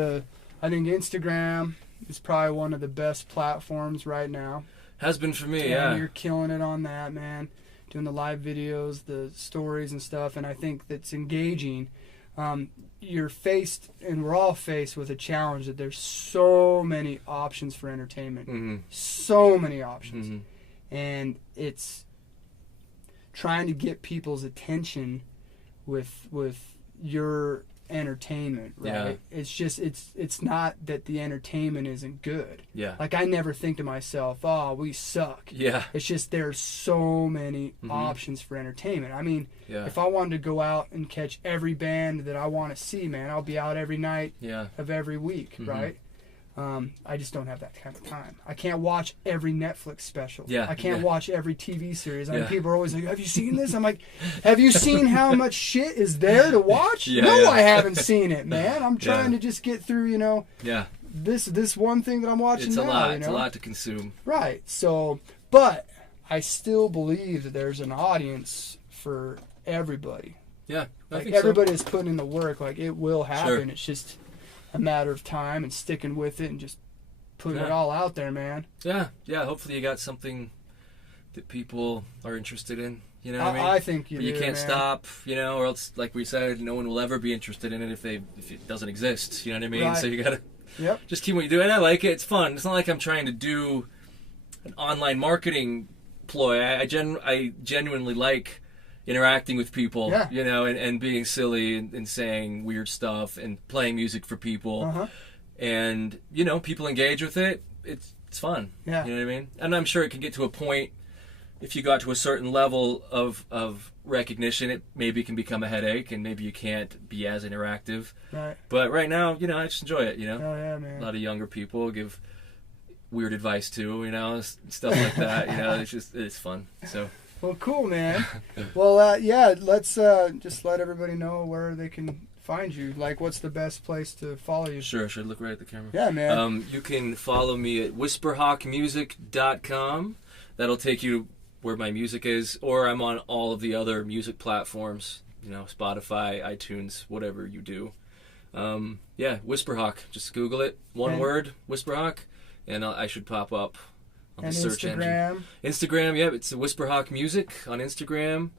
Instagram is probably one of the best platforms right now. Has been for me, And yeah. you're killing it on that, man. Doing the live videos, the stories and stuff, and I think that's engaging. You're faced, and we're all faced with a challenge that there's so many options for entertainment. Mm-hmm. So many options. Mm-hmm. And it's trying to get people's attention with your entertainment, right? Yeah. It's just it's not that the entertainment isn't good. Yeah. Like, I never think to myself, oh, we suck. Yeah. It's just there's so many Mhm. options for entertainment. I mean, Yeah. if I wanted to go out and catch every band that I want to see, man, I'll be out every night Yeah. of every week, Mhm. right? I just don't have that kind of time. I can't watch every Netflix special. Yeah, I can't yeah. watch every TV series. I mean, Yeah. people are always like, have you seen this? I'm like, have you seen how much shit is there to watch? Yeah, No, yeah. I haven't seen it, man. I'm trying Yeah. to just get through, you know, Yeah. this one thing that I'm watching It's now. a lot. You It's know? a lot to consume. Right. So, but I still believe that there's an audience for everybody. Yeah. I Like, think so. everybody is putting in the work. Like, it will happen. Sure. It's just a matter of time and sticking with it and just putting it Yeah. all out there, man. Yeah. Yeah. Hopefully you got something that people are interested in. You know what I mean? I think But you you do, can't man. stop, you know, or else, like we said, no one will ever be interested in it if it doesn't exist. You know what I mean? Right. So you gotta Yep. just keep what you do, and I like it. It's fun. It's not like I'm trying to do an online marketing ploy. I genuinely like interacting with people, Yeah. you know, and being silly and saying weird stuff and playing music for people, Uh-huh. and you know, people engage with it. It's fun. Yeah. You know what I mean? And I'm sure it can get to a point. If you got to a certain level of recognition, it maybe can become a headache, and maybe you can't be as interactive. Right. But right now, you know, I just enjoy it. You know, Oh, yeah, a man. lot of younger people give weird advice too. You know, stuff like that. You know, it's fun. So Well, cool, man. Well, yeah, let's just let everybody know where they can find you. Like, what's the best place to follow you? sure, should look right at the camera. Yeah, man. You can follow me at whisperhawkmusic.com. That'll take you where my music is, or I'm on all of the other music platforms, you know, Spotify, iTunes, whatever you do. Yeah, Whisperhawk. Just Google it. One And- word, Whisperhawk, and I should pop up on And the search engine. Instagram. Instagram, yeah, it's Whisperhawk Music on Instagram.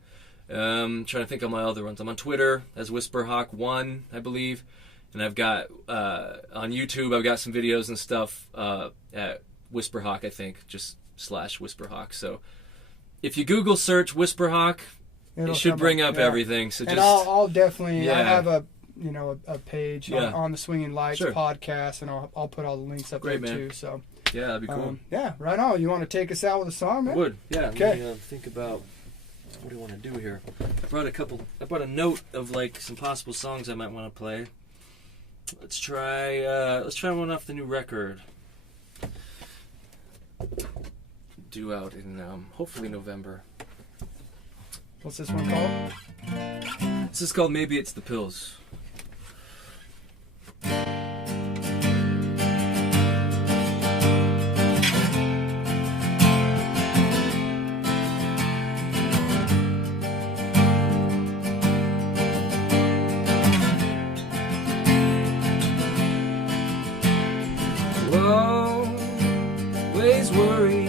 Trying to think of my other ones. I'm on Twitter as Whisperhawk1, I believe. And I've got, on YouTube, I've got some videos and stuff at Whisperhawk, I think, just /Whisperhawk. So if you Google search Whisperhawk, It'll it should come bring up yeah. everything. So And just, I'll definitely, I Yeah. have a page Yeah. on the Swinging Lights Sure. podcast, and I'll put all the links up Great, there man. too. So, yeah, that'd be cool. yeah, right on. You want to take us out with a song, man? Would, yeah. Okay. Let me think about what do I want to do here. I brought a note of like some possible songs I might want to play. Let's try one off the new record. Due out in hopefully November. What's this one called? This is called Maybe It's the Pills. Always worry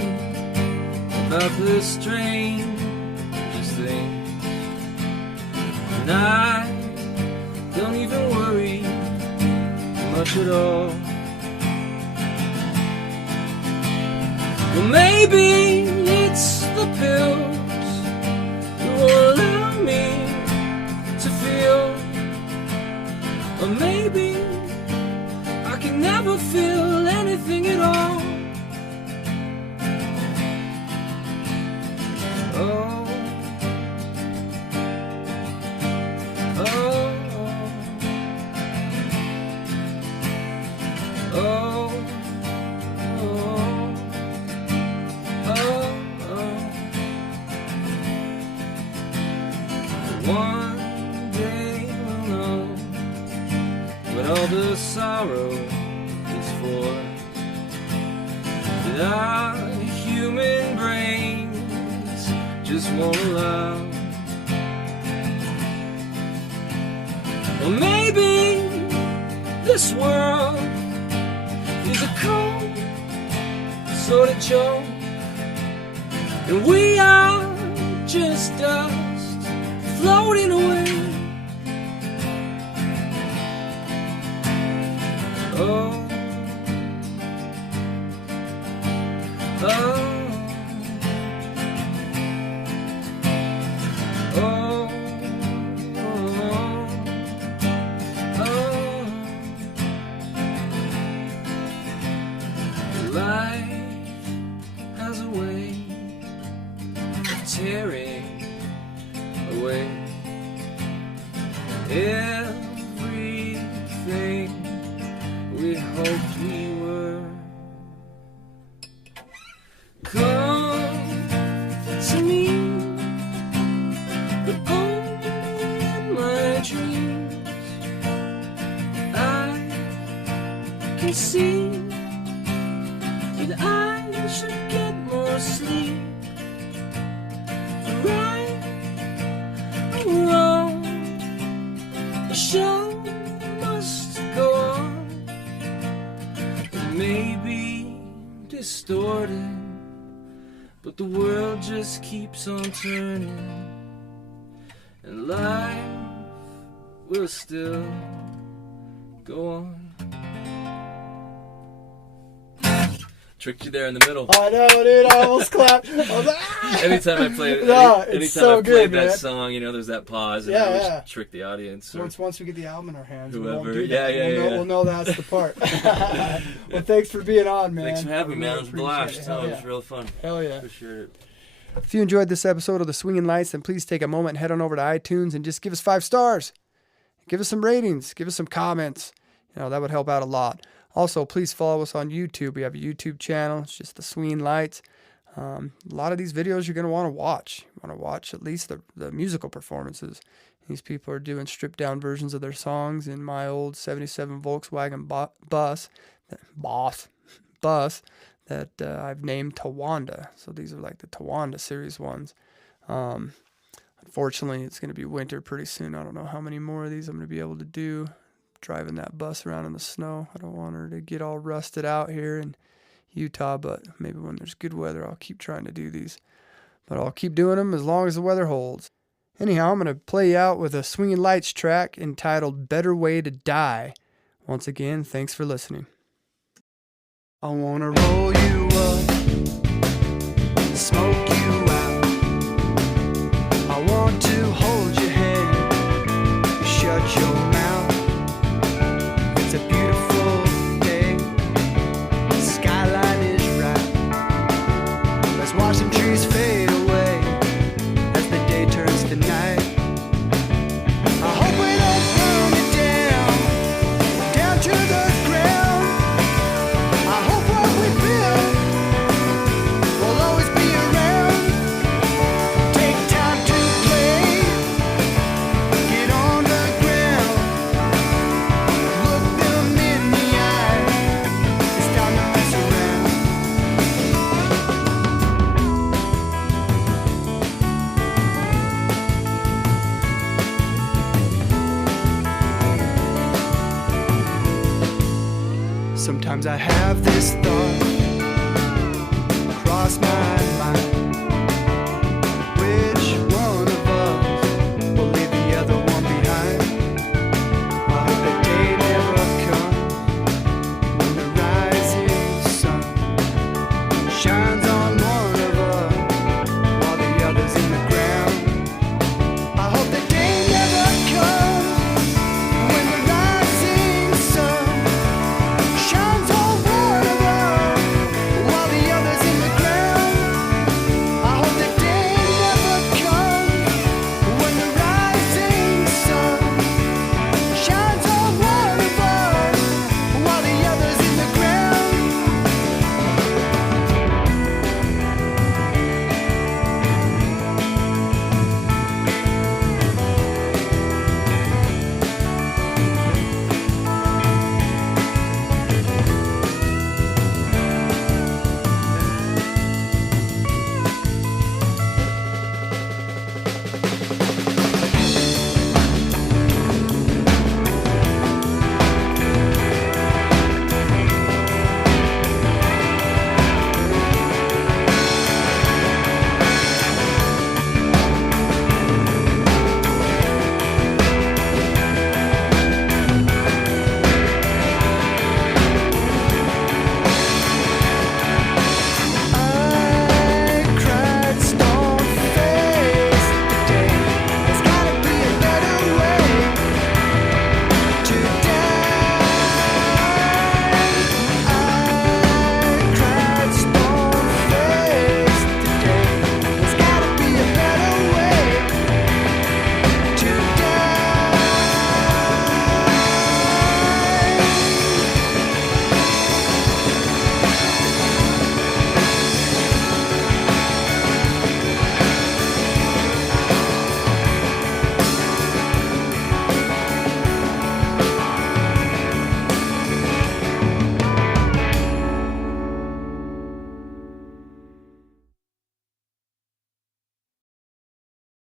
about the strangest things, and I don't even worry much at all. Well, maybe it's the pills that will allow me to feel, or maybe I can never feel anything at all. Oh, oh, Oh, oh, oh, oh. One day we'll know what all the sorrow is for, that our human brains just won't allow. Or maybe this world is a cold sort of joke, and we are just dust floating away. Oh, oh, oh, oh, oh. Life has a way of tearing away everything we hoped we were. Come to me, but only in my dreams. I can see that I should get more sleep. Right or wrong, the show must go on. It may be distorted, but the world just keeps on turning, and life will still go on. Tricked you there in the middle. I know, dude. I almost clapped. I was like, ah! Anytime I play, No, it's anytime so I play good, that man. song, you know, there's that pause, and Yeah, I always yeah. trick the audience. Or, Once we get the album in our hands, we Whoever. won't do Yeah, that. yeah, we'll know, yeah. we'll know that's the part. Well, thanks for being on, man. thanks for having me, I man. really It was a blast. appreciate No, it. it was real fun. Hell yeah. Appreciate it. If you enjoyed this episode of The Swinging Lights, then please take a moment and head on over to iTunes and just give us 5 stars. Give us some ratings. Give us some comments. You know, that would help out a lot. Also, please follow us on YouTube. We have a YouTube channel. It's just The Swinging Lights. A lot of these videos you're going to want to watch. You want to watch at least the musical performances. These people are doing stripped down versions of their songs in my old 77 Volkswagen bus that I've named TaWanda. So these are like the TaWanda series ones. Unfortunately, it's going to be winter pretty soon. I don't know how many more of these I'm going to be able to do. Driving that bus around in the snow. I don't want her to get all rusted out here in Utah, but maybe when there's good weather, I'll keep trying to do these. But I'll keep doing them as long as the weather holds. Anyhow, I'm going to play you out with a Swinging Lights track entitled Better Way to Die. Once again, thanks for listening. I want to roll you up, smoke you out. I want to hold your hand, shut your mouth. It's a beautiful day, the skyline is right. Let's watch some trees fade away as the day turns to night. I hope we don't burn it down to the ground. I hope what we build will always be around. Take time to play, get on the ground, look them in the eye. It's time to mess around. Sometimes I have this thought cross my